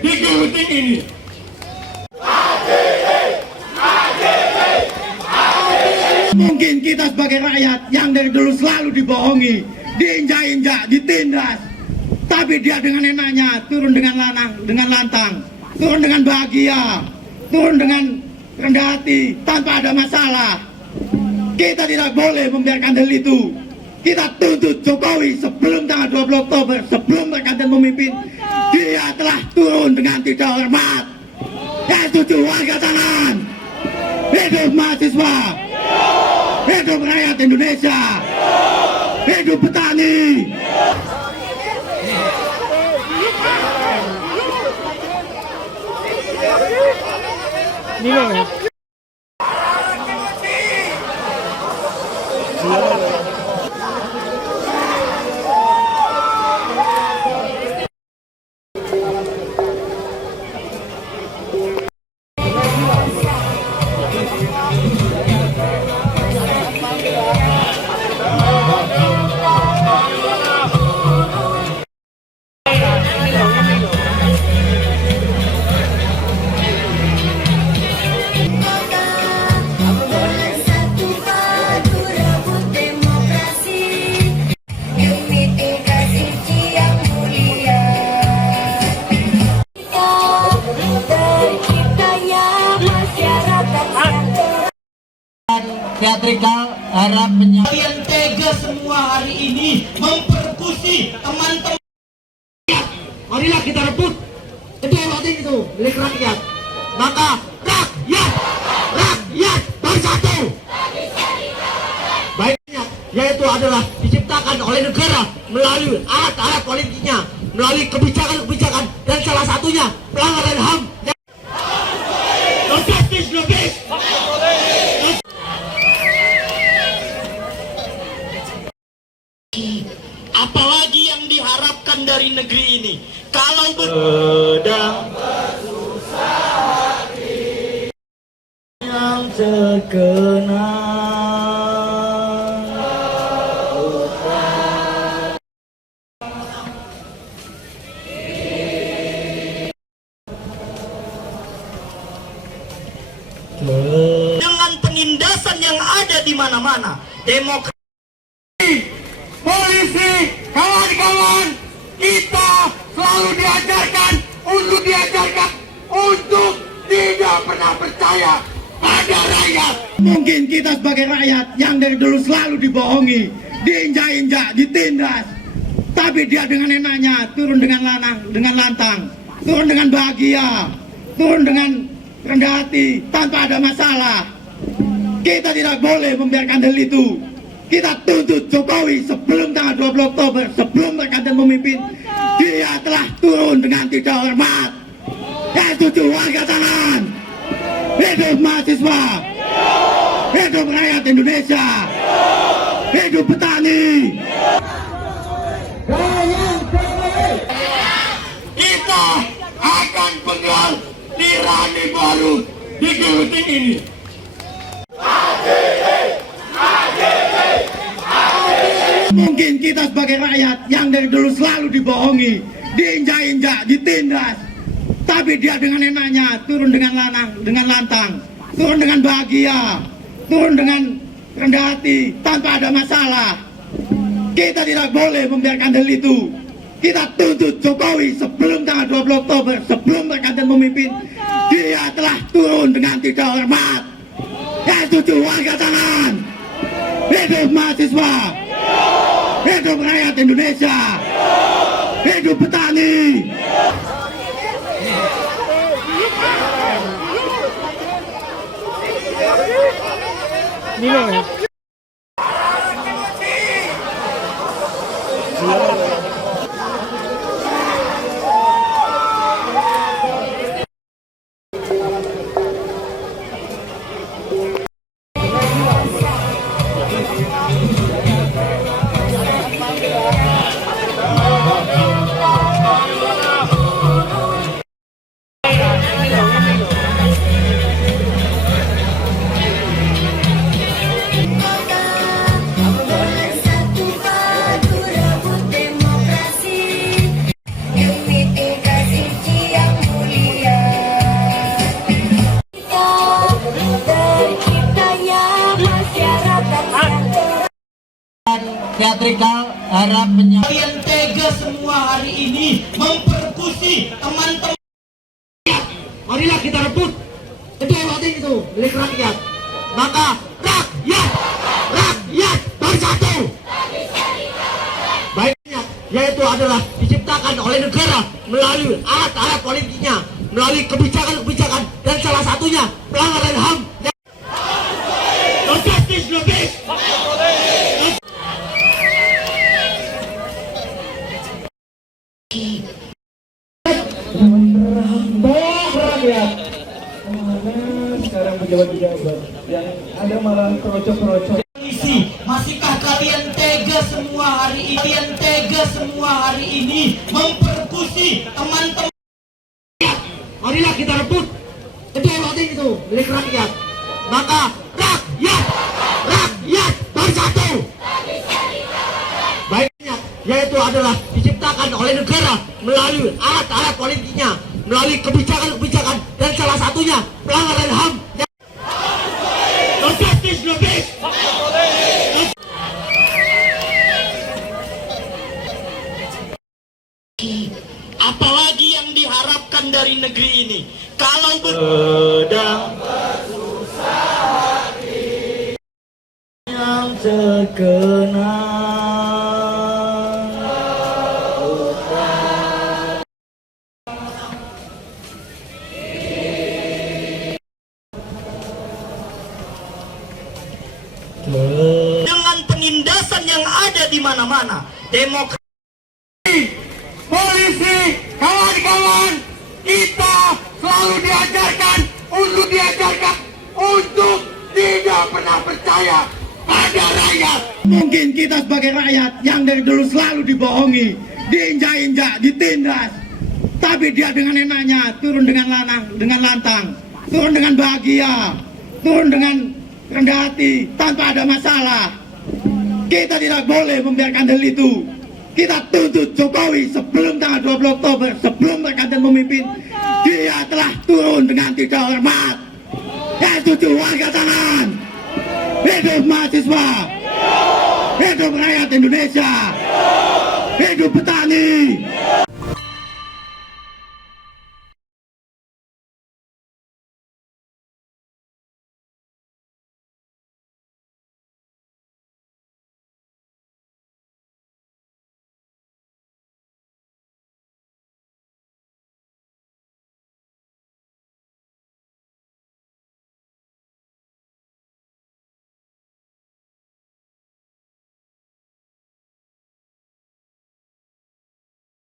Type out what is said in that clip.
di Gulting ini. Mungkin kita sebagai rakyat yang dari dulu selalu dibohongi, diinjak-injak, ditindas, tapi dia dengan enaknya turun dengan lantang, turun dengan bahagia, turun dengan rendah hati, tanpa ada masalah. Kita tidak boleh membiarkan hal itu. Kita tuntut Jokowi sebelum tanggal 20 Oktober, sebelum bergantian memimpin, dia telah turun dengan tidak hormat. Ya setuju, warga tangan. Hidup mahasiswa. Hidup rakyat Indonesia. Hidup petani. Teatrikal harap yang tega semua hari ini mempersekusi teman-teman. Marilah kita rebut kedaulatan itu milik rakyat. Maka rakyat bersatu. Baiknya yaitu adalah diciptakan oleh negara melalui alat-alat politiknya, melalui kebijakan-kebijakan, dan salah satunya pelanggaran HAM. Logis. Apalagi yang diharapkan dari negeri ini kalau sedang bersusah hati yang terkena dengan penindasan yang ada di mana-mana. Demokrasi, polisi, kawan-kawan, kita selalu diajarkan untuk tidak pernah percaya pada rakyat. Mungkin kita sebagai rakyat yang dari dulu selalu dibohongi, diinjak-injak, ditindas, tapi dia dengan enaknya turun dengan lantang, turun dengan bahagia, turun dengan rendah hati, tanpa ada masalah. Kita tidak boleh membiarkan hal itu. Kita tuntut Jokowi sebelum tanggal 20 Oktober, sebelum bergantian memimpin, dia telah turun dengan tidak hormat. Ya setuju, warga tangan. Hidup mahasiswa. Hidup rakyat Indonesia. Hidup petani. Kita akan penggal tirani baru di Gulting ini. Mungkin kita sebagai rakyat yang dari dulu selalu dibohongi, diinjak-injak, ditindas, tapi dia dengan enaknya turun dengan lantang, turun dengan bahagia, turun dengan rendah hati, tanpa ada masalah. Kita tidak boleh membiarkan hal itu. Kita tuntut Jokowi sebelum tanggal 20 Oktober, sebelum bergantian memimpin, dia telah turun dengan tidak hormat. Ya setuju, warga tangan. Hidup mahasiswa. Hidup rakyat Indonesia. Hidup petani. teatrikal harap kalian tega semua hari ini mempersekusi teman-teman. Marilah kita rebut kedua hati itu milik rakyat. Maka rakyat bersatu. Baiknya yaitu adalah diciptakan oleh negara melalui alat-alat politiknya, melalui kebijakan-kebijakan, dan salah satunya pelanggaran HAM. No justice, no peace. Rakyat sekarang pejabat-pejabat yang ada malah kerocok-kerocok. Masihkah kalian tega semua hari ini? Kalian tega semua hari ini mempersekusi teman-teman. Marilah kita rebut kedua hati itu milik rakyat. Maka rakyat bersatu. Baiknya yaitu adalah diciptakan oleh negara melalui alat-alat politiknya, melalui kebijakan-kebijakan, dan salah satunya pelanggaran HAM. No justice, no peace. Apalagi yang diharapkan dari negeri ini kalau sedang bersusah hati yang terkena dengan penindasan yang ada di mana-mana. Demokrasi, polisi, kawan-kawan, kita selalu diajarkan untuk tidak pernah percaya pada rakyat. Mungkin kita sebagai rakyat yang dari dulu selalu dibohongi, diinjak-injak, ditindas. Tapi dia dengan enaknya turun dengan lantang, turun dengan bahagia, turun dengan rendah hati, tanpa ada masalah. Kita tidak boleh membiarkan hal itu. Kita tuntut Jokowi sebelum tanggal 20 Oktober, sebelum bergantian memimpin, dia telah turun dengan tidak hormat. Ya setuju, warga tangan. Hidup mahasiswa, hidup rakyat Indonesia, hidup petani.